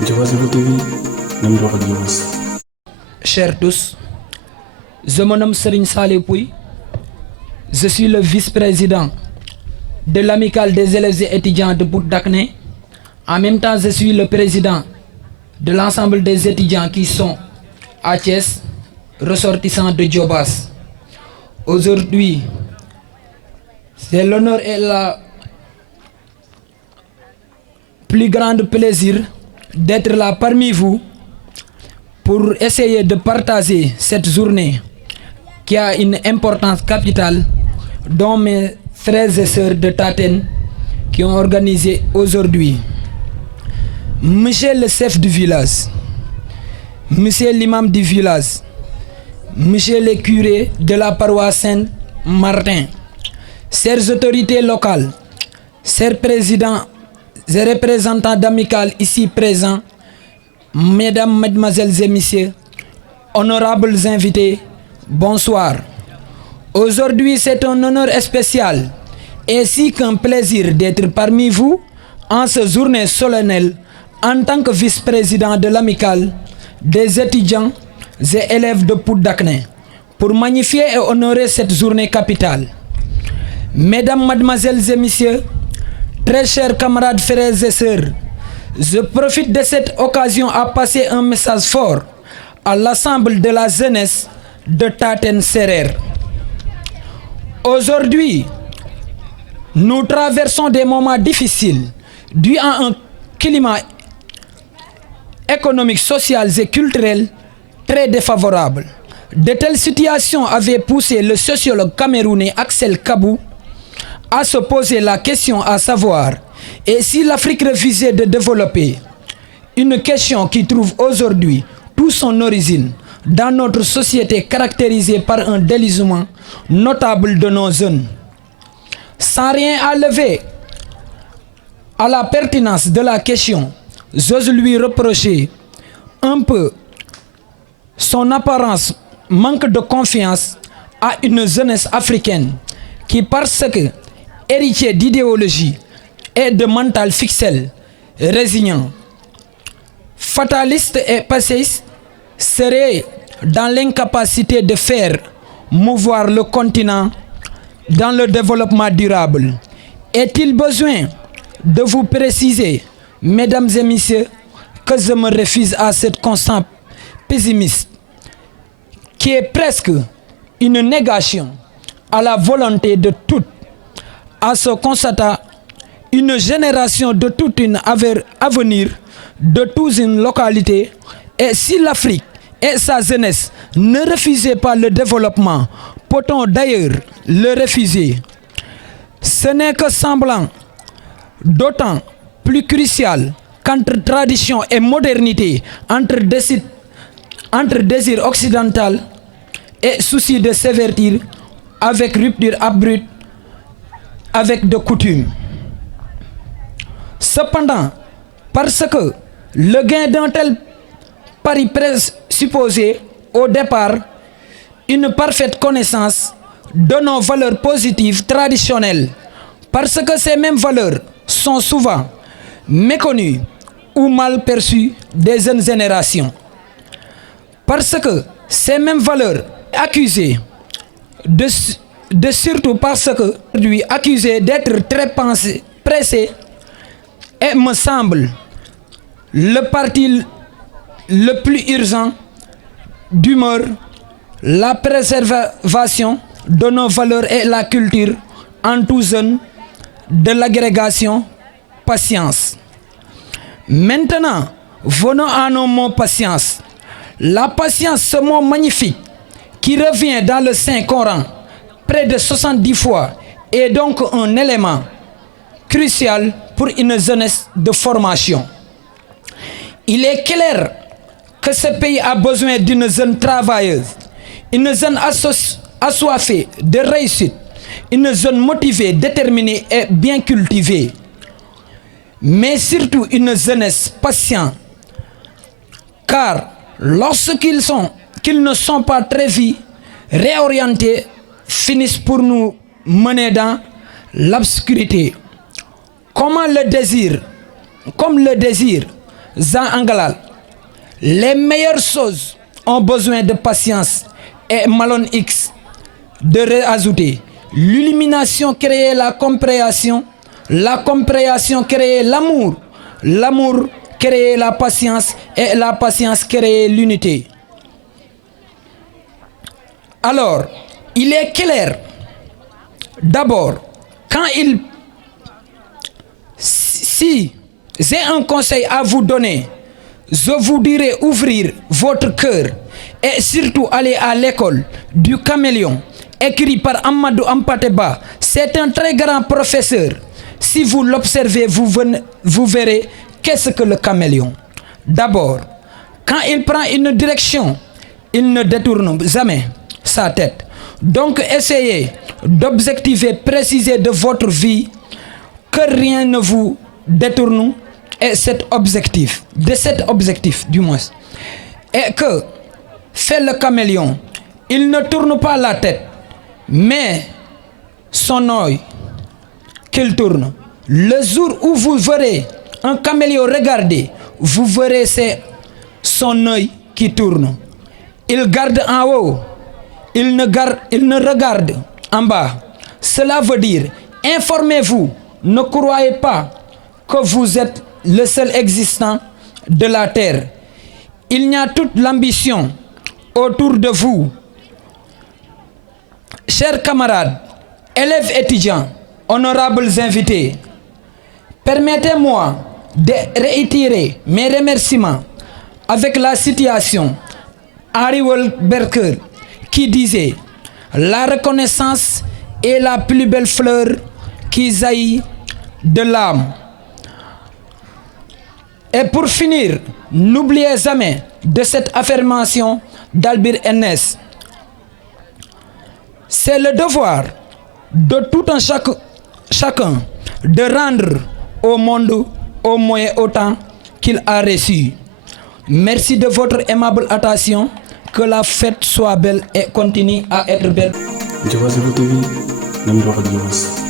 Diobass Info TV, nam dox ak Diobass. Chers tous, je me nomme Serigne Saleh Pouy, je suis le vice-président de l'amicale des élèves et étudiants de Pout-Dacné. En même temps, je suis le président de l'ensemble des étudiants qui sont à Thiès, ressortissants de Diobass. Aujourd'hui, c'est l'honneur et la plus grande plaisir d'être là parmi vous pour essayer de partager cette journée qui a une importance capitale, dont mes frères et sœurs de Taten qui ont organisé aujourd'hui. Monsieur le chef du village, monsieur l'imam du village, monsieur le curé de la paroisse Saint-Martin, chères autorités locales, chers présidents et représentants d'amicales ici présents, mesdames, mesdemoiselles et messieurs, honorables invités, bonsoir. Aujourd'hui, c'est un honneur spécial ainsi qu'un plaisir d'être parmi vous en cette journée solennelle en tant que vice-président de l'amicale des étudiants et élèves de Pout-Dacné pour magnifier et honorer cette journée capitale. Mesdames, mademoiselles et messieurs, très chers camarades, frères et sœurs, je profite de cette occasion à passer un message fort à l'ensemble de la jeunesse de Taten Serer. Aujourd'hui, nous traversons des moments difficiles dus à un climat économique, social et culturel très défavorable. De telles situations avaient poussé le sociologue camerounais Axel Kabou à se poser la question à savoir et si l'Afrique refusait de développer, une question qui trouve aujourd'hui toute son origine dans notre société caractérisée par un délisement notable de nos jeunes. Sans rien enlever à la pertinence de la question, j'ose lui reprocher un peu son apparence manque de confiance à une jeunesse africaine qui, parce que héritier d'idéologie et de mental ficelle, résignant, fataliste et passéiste, serait dans l'incapacité de faire mouvoir le continent dans le développement durable. Est-il besoin de vous préciser, mesdames et messieurs, que je me refuse à cette constante pessimiste qui est presque une négation à la volonté de toutes, à se constater une génération de toute une avenir de toute une localité. Et si l'Afrique et sa jeunesse ne refusaient pas le développement, peut-on d'ailleurs le refuser? Ce n'est que semblant, d'autant plus crucial qu'entre tradition et modernité, entre désir occidental et souci de sévertir, avec rupture abrupte avec de coutumes. Cependant, parce que le gain d'un tel pari présupposait au départ une parfaite connaissance de nos valeurs positives traditionnelles, parce que ces mêmes valeurs sont souvent méconnues ou mal perçues des jeunes générations, parce que ces mêmes valeurs accusées de surtout parce que lui accusé d'être très pressé et me semble le parti le plus urgent d'humeur, la préservation de nos valeurs et la culture en tout jeune de l'agrégation patience. Maintenant, venons à nos mots patience. La patience, ce mot magnifique qui revient dans le Saint-Coran près de 70 fois, est donc un élément crucial pour une jeunesse de formation. Il est clair que ce pays a besoin d'une jeune travailleuse, une jeune assoiffée de réussite, une jeune motivée, déterminée et bien cultivée, mais surtout une jeunesse patiente, car lorsqu'ils ne sont pas très vite réorientés, finissent pour nous mener dans l'obscurité. Comme le désir Jean Angalal. Les meilleures choses ont besoin de patience et Malone X de réajouter. L'illumination crée la compréhension crée l'amour, l'amour crée la patience et la patience crée l'unité. Alors, il est clair, d'abord, si j'ai un conseil à vous donner, je vous dirai ouvrir votre cœur et surtout aller à l'école du caméléon, écrit par Amadou Ampateba. C'est un très grand professeur. Si vous l'observez, vous verrez qu'est-ce que le caméléon. D'abord, quand il prend une direction, il ne détourne jamais sa tête. Donc essayez d'objectiver, préciser de votre vie que rien ne vous détourne de cet objectif du moins. Et que fait le caméléon, il ne tourne pas la tête, mais son œil qu'il tourne. Le jour où vous verrez un caméléon regarder, vous verrez c'est son œil qui tourne. Il garde en haut, il ne regarde en bas. Cela veut dire, informez-vous, ne croyez pas que vous êtes le seul existant de la terre. Il y a toute l'ambition autour de vous. Chers camarades, élèves étudiants, honorables invités, permettez-moi de réitérer mes remerciements avec la citation Henri Wellberger qui disait « La reconnaissance est la plus belle fleur qui jaillit de l'âme ». Et pour finir, n'oubliez jamais de cette affirmation d'Albert Einstein. C'est le devoir de tout un chacun de rendre au monde au moins autant qu'il a reçu. Merci de votre aimable attention. Que la fête soit belle et continue à être belle. Diobass Info TV, nañu wax ak Diobass.